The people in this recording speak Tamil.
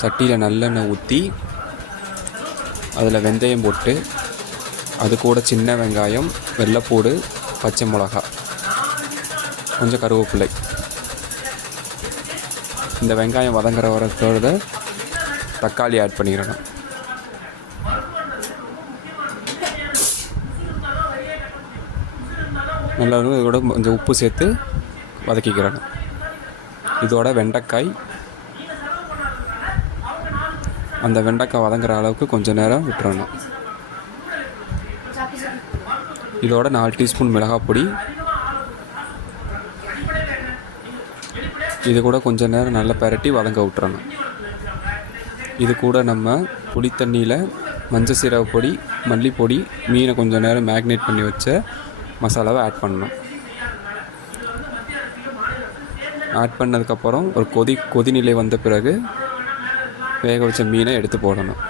சட்டியில் நல்லெண்ணெய் ஊற்றி அதில் வெந்தயம் போட்டு அது கூட சின்ன வெங்காயம், வெள்ளைப்பூடு, பச்சை மிளகா, கொஞ்சம் கருவேப்பிலை. இந்த வெங்காயம் வதங்குற வரத்தோட தக்காளி ஆட் பண்ணிக்கிறணும். நல்லா இதோட கொஞ்சம் உப்பு சேர்த்து வதக்கிக்கிறணும். இதோட வெண்டைக்காய், அந்த வெண்டைக்காய் வதங்குற அளவுக்கு கொஞ்சம் நேரம் விட்டுறணும். இதோட 4 டீஸ்பூன் மிளகாய் பொடி, இது கூட கொஞ்சம் நேரம் நல்லா பரட்டி வதங்க விட்டுறணும். இது கூட நம்ம புளி தண்ணியில் மஞ்சள் சீரக பொடி, மல்லிப்பொடி, மீனை கொஞ்சம் நேரம் மேக்னேட் பண்ணி வச்ச மசாலாவை ஆட் பண்ணணும். ஆட் பண்ணதுக்கப்புறம் ஒரு கொதிநிலை வந்த பிறகு வேக வச்ச மீனை எடுத்து போடணும்.